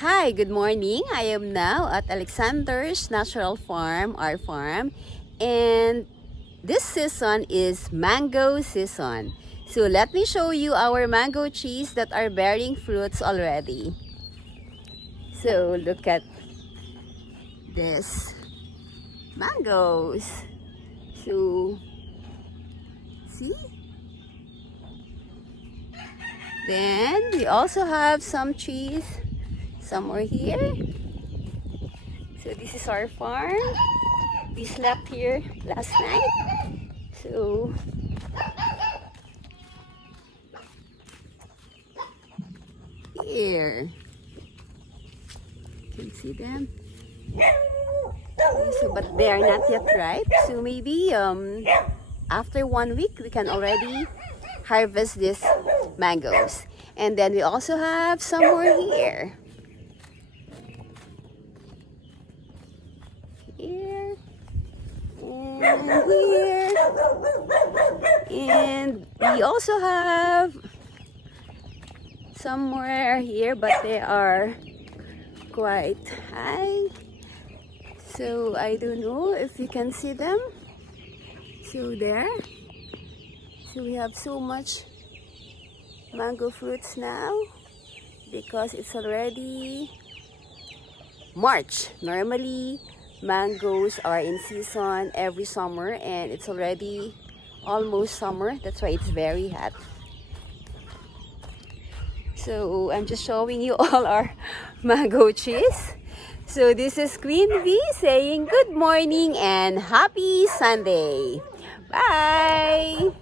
Hi, good morning. I am now at Alexander's Natural Farm, our farm, and this season is mango season. So let me show you our mango trees that are bearing fruits already. So look at this mangoes. So see? Then we also have some trees somewhere here. So this is our farm. We slept here last night. So here, can you see them? So, but they are not yet ripe. So maybe after 1 week we can already harvest these mangoes. And then we also have some more here. Here and here. And we also have somewhere here, but they are quite high. So I don't know if you can see them. So there. So we have so much mango fruits now because it's already March. Normally mangoes are in season every summer and it's already almost summer. That's why it's very hot. So I'm just showing you all our mango trees. So this is Queen V saying good morning and happy Sunday. Bye!